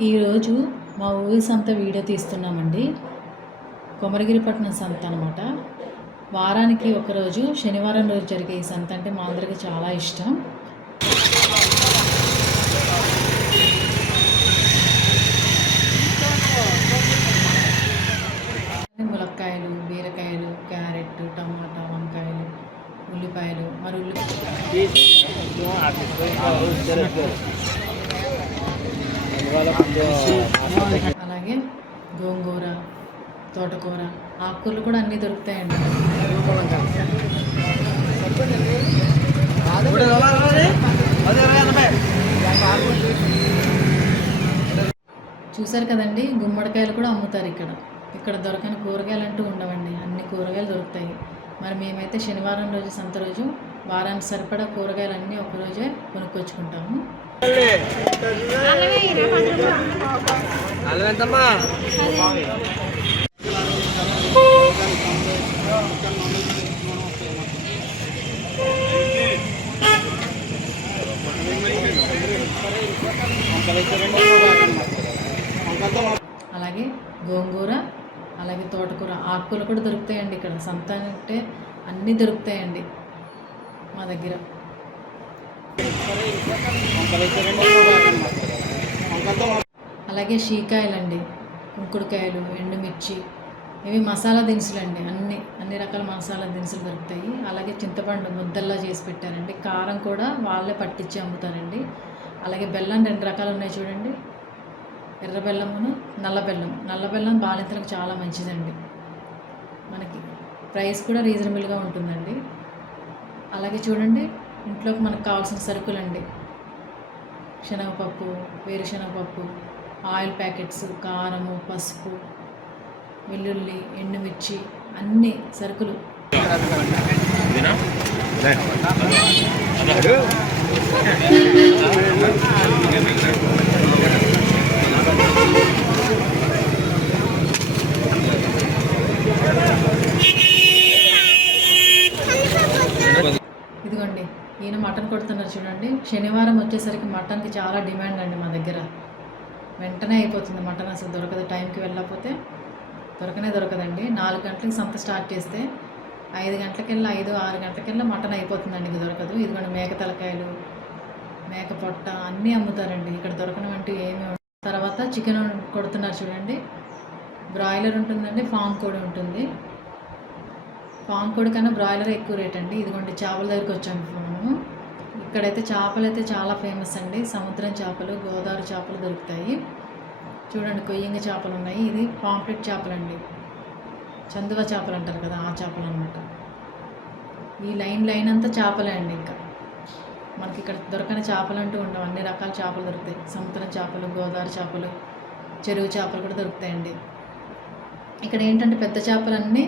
ఈరోజు మా ఊరి సంత వీడియో తీస్తున్నామండి కొమరగిరిపట్నం సంత అనమాట వారానికి ఒకరోజు శనివారం రోజు జరిగే ఈ సంత అంటే మా అందరికీ చాలా ఇష్టం ములక్కాయలు బీరకాయలు క్యారెట్ టమాటా వంకాయలు ఉల్లిపాయలు మరి ఉల్లి అలాగే గోంగూర తోటకూర ఆకుకూరలు కూడా అన్నీ దొరుకుతాయండి. చూసారు కదండి గుమ్మడికాయలు కూడా అమ్ముతారు ఇక్కడ. ఇక్కడ దొరకని కూరగాయలు అంటూ ఉండవండి అన్ని కూరగాయలు దొరుకుతాయి. మరి మేమైతే శనివారం రోజు సంత రోజు వారానికి సరిపడా కూరగాయలు అన్నీ ఒకరోజే కొనుక్కొచ్చుకుంటాము. అలాగే గోంగూర అలాగే తోటకూర. ఆకుకూరలు కూడా దొరుకుతాయండి ఇక్కడ. సంత అంటే అన్నీ దొరుకుతాయండి మా దగ్గర. అలాగే షీకాయలండి కుంకుడుకాయలు ఎండుమిర్చి ఇవి మసాలా దినుసులు అండి అన్ని అన్ని రకాల మసాలా దినుసులు దొరుకుతాయి. అలాగే చింతపండు ముద్దల్లా చేసి పెట్టారండి. కారం కూడా వాళ్ళే పట్టించి అమ్ముతారండి. అలాగే బెల్లం రెండు రకాలు ఉన్నాయి చూడండి. ఎర్ర బెల్లమును నల్ల బెల్లం నల్ల బెల్లం బాలింతలకు చాలా మంచిదండి. మనకి ప్రైస్ కూడా రీజనబుల్గా ఉంటుందండి. అలాగే చూడండి ఇంట్లోకి మనకు కావాల్సిన సరుకులండి. శనగపప్పు వేరుశనగపప్పు ఆయిల్ ప్యాకెట్స్ కారము పసుపు వెల్లుల్లి ఎండుమిర్చి అన్ని సరుకులు. ఇదిగోండి ఈయన మటన్ కొడుతున్నారు చూడండి. శనివారం వచ్చేసరికి మటన్కి చాలా డిమాండ్ అండి మా దగ్గర. వెంటనే అయిపోతుంది మటన్ అసలు దొరకదు. టైంకి వెళ్ళకపోతే దొరకనే దొరకదండి. నాలుగు గంటలకు సంత స్టార్ట్ చేస్తే ఐదు గంటలకెళ్ళి ఐదు ఆరు గంటలకెళ్ళి మటన్ అయిపోతుందండి. ఇది దొరకదు. ఇదిగోండి మేక తలకాయలు మేక పొట్ట అన్నీ అమ్ముతారండి. ఇక్కడ దొరకనవంటి ఏమి తర్వాత చికెన్ కొడుతున్నారు చూడండి. బ్రాయిలర్ ఉంటుందండి ఫామ్ కోడి ఉంటుంది. ఫామ్ కోడి కన్నా బ్రాయిలర్ ఎక్కువ రేట్ అండి. ఇదిగోండి చేపల దగ్గరికి వచ్చాము ఇప్పుడు ఇక్కడైతే చేపలు అయితే చాలా ఫేమస్ అండి. సముద్రం చేపలు గోదావరి చేపలు దొరుకుతాయి. చూడండి కొయ్యంగ చేపలు ఉన్నాయి. ఇది పాంప్లెట్ చేపలు అండి చందువ చేపలు అంటారు కదా ఆ చేపలు అనమాట ఈ లైన్ లైన్ అంతా చేపలే అండి ఇంకా. మనకి ఇక్కడ దొరకని చేపలు అంటూ ఉండవు. అన్ని రకాల చేపలు దొరుకుతాయి. సముద్రం చేపలు గోదావరి చేపలు చెరువు చేపలు కూడా దొరుకుతాయండి. ఇక్కడ ఏంటంటే పెద్ద చేపలన్నీ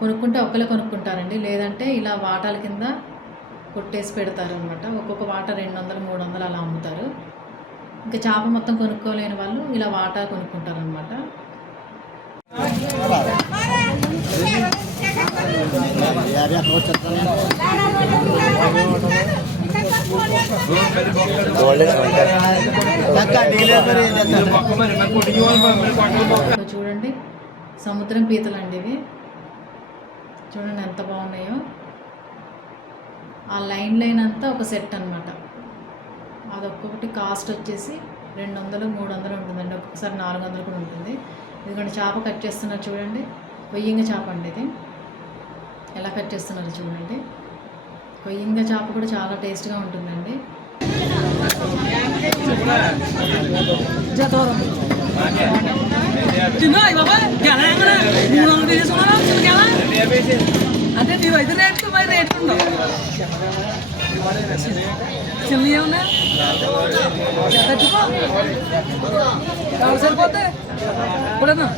కొనుక్కుంటే ఒక్కలే కొనుక్కుంటారండి. లేదంటే ఇలా వాటాల కింద కొట్టేసి పెడతారు అనమాట ఒక్కొక్క వాట రెండు వందలు మూడు వందలు అలా అమ్ముతారు. ఇంకా చేప మొత్తం కొనుక్కోలేని వాళ్ళు ఇలా వాటా కొనుక్కుంటారు అనమాట చూడండి సముద్రం పీతలు అండి ఇవి. చూడండి ఎంత బాగున్నాయో. ఆ లైన్ లైన్ అంతా ఒక సెట్ అనమాట అదొక్కొక్కటి కాస్ట్ వచ్చేసి రెండు వందలు మూడు వందలు ఉంటుందండి. ఒక్కొక్కసారి నాలుగు వందలు కూడా ఉంటుంది. ఇదిగోండి చేప కట్ చేస్తున్నారు చూడండి. కొయ్యంగా చేప అండి ఇది. ఎలా కట్ చేస్తున్నారు చూడండి. కొయ్యంగా చేప కూడా చాలా టేస్ట్గా ఉంటుందండి. చిన్న బాబా గెల అదే నీవు అయితే రేట్ మరి రేట్ ఉందో చిన్న ఏమన్నా సరిపోతే ఇప్పుడన్నా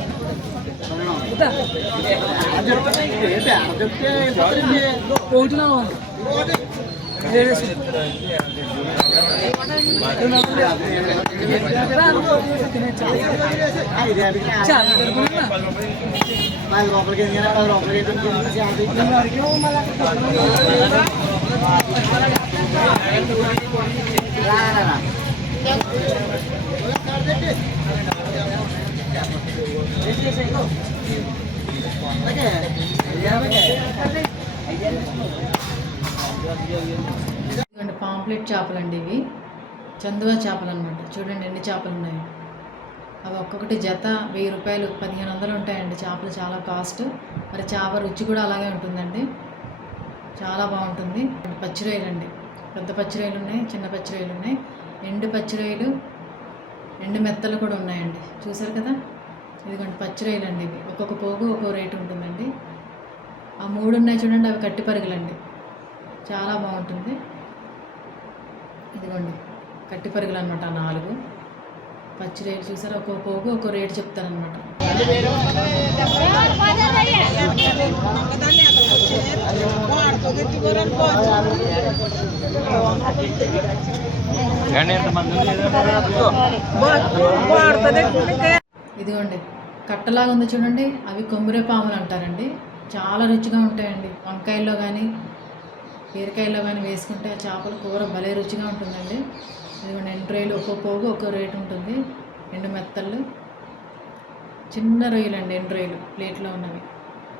ఒకటి Yeah, yeah, yeah. చాలా చేపలు అండి చేపలండి ఇవి. చందువా చేపలు అనమాట చూడండి ఎన్ని చేపలు ఉన్నాయి అవి ఒక్కొక్కటి జత వెయ్యి రూపాయలు పదిహేను వందలు ఉంటాయండి చేపలు చాలా కాస్ట్. మరి చేప రుచి కూడా అలాగే ఉంటుందండి. చాలా బాగుంటుంది. పచ్చి రొయ్యలు అండి పెద్ద పచ్చి రొయ్యలు ఉన్నాయి చిన్న పచ్చి రొయ్యలు ఉన్నాయి ఎండు పచ్చి రొయ్యలు ఎండు మెత్తలు కూడా ఉన్నాయండి. చూసారు కదా? ఇదిగోండి పచ్చి రొయ్యలు అండి ఇవి. ఒక్కొక్క పోగు ఒక్కో రేటు ఉంటుందండి. ఆ మూడు ఉన్నాయి చూడండి అవి కట్టి పరుగులండి. చాలా బాగుంటుంది. ఇదిగోండి కట్టి పరుగులు అనమాట నాలుగు. పచ్చి రేటు చూసారు? ఒక్కో పోగు ఒక్కో రేటు చెప్తారనమాట ఇదిగోండి కట్టలాగా ఉంది చూడండి. అవి కొమ్మిరే పాములు అంటారండి. చాలా రుచిగా ఉంటాయండి. వంకాయల్లో కానీ బీరకాయలో కానీ వేసుకుంటే ఆ చేపల కూర భలే రుచిగా ఉంటుందండి. ఇదిగోండి ఎండు రొయ్యలు ఒక్కో పోగు ఒక్కో రేటు ఉంటుంది. ఎండు మెత్తళ్ళు. చిన్న రొయ్యలు అండి ఎండు రొయ్యలు ప్లేట్లో ఉన్నవి.